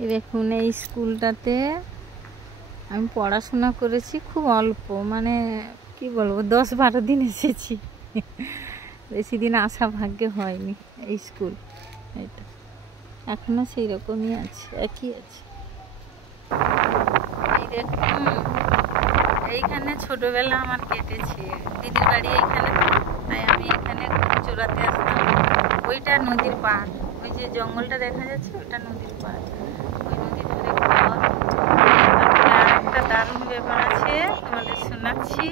এই দেখুন, এই স্কুলটাতে আমি পড়াশোনা করেছি খুব অল্প, মানে কি বলবো, 10-12 দিন এসেছি, বেশি দিন আসা ভাগ্যে হয়নি। এই স্কুল এটা এখনো সেই রকমই আছে, একই আছে। এই দেখুন, এইখানে ছোটবেলা আমার কেটেছে, দিদির বাড়ি এইখানে, তাই আমি এখানে চড়াতে আসতাম। ওইটা নদীর পাড়, ওই যে জঙ্গলটা দেখা যাচ্ছে ওইটা নদীর পাড়, ওই নদীর ধারে ঘর। আর একটা দারুণ ব্যাপার আছে, তোমাদের শোনাচ্ছি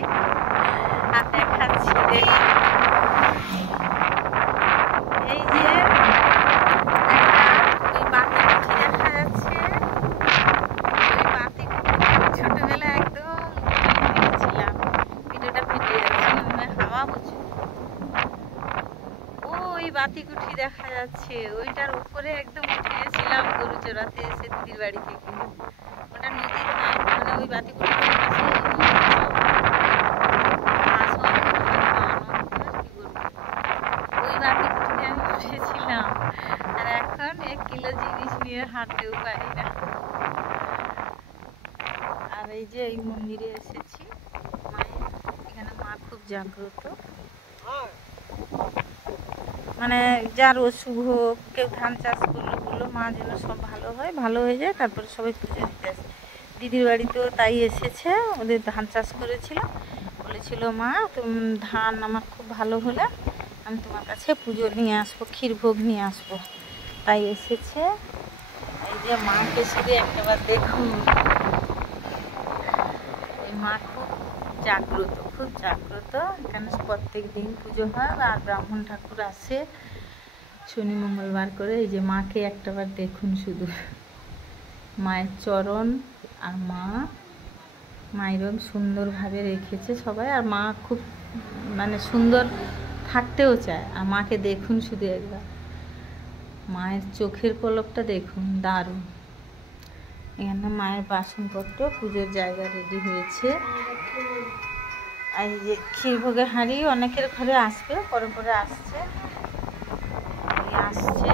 আর দেখাচ্ছি। এই যে ওই বাতি কুঠি দেখা যাচ্ছে, ওই বাতি ছোটবেলা একদম ছিলাম, ভিডিওটা ফেটে যাচ্ছে, হাওয়া হচ্ছে। ওই বাতি কুঠি দেখা যাচ্ছে, ওইটার উপরে একদম উঠে গেছিলাম গরু চড়াতে এসে দিদির বাড়ি থেকে। ওটা নদীর ধার, মানে ওই বাতি কুঠি ওই বাতি কুঠিতে আমি উঠেছিলাম। আর এখন 1 কিলো জিনিস নিয়ে হাঁটতেও পারি না। আর এই যে এই মন্দিরে এসেছি মায়ের, এখানে মা খুব জাগ্রত, মানে যার অশুভ, কেউ ধান চাষ করলো মা যেন সব ভালো হয়, ভালো হয়ে যায়, তারপরে সবাই পুজো দিতে আসে। দিদির বাড়িতেও তাই এসেছে, ওদের ধান চাষ করেছিল, বলেছিল মা তুমি ধান আমার খুব ভালো হলে আমি তোমার কাছে পুজো নিয়ে আসবো, ক্ষীর ভোগ নিয়ে আসবো, তাই এসেছে। এই যে মাকে শুধু একটাবার দেখুন, এই মা খুব জাগ্রত, খুব জাগ্রত। এখানে প্রত্যেক দিন পুজো হয় আর ব্রাহ্মণ ঠাকুর আসে শনি মঙ্গলবার করে। এই যে মাকে একটাবার দেখুন শুধু, মায়ের চরণ আর মায়ের সুন্দরভাবে রেখেছে সবাই। আর মা খুব মানে সুন্দর থাকতেও চায়। আর মাকে দেখুন শুধু একবার, মায়ের চোখের পলকটা দেখুন, দারুণ। এখানে মায়ের বাসনপত্র, পুজোর জায়গা রেডি হয়েছে। আর এই যে ক্ষীর ভোগের হাঁড়ি অনেকের ঘরে আসবে, পরে পরে আসছে, আসছে।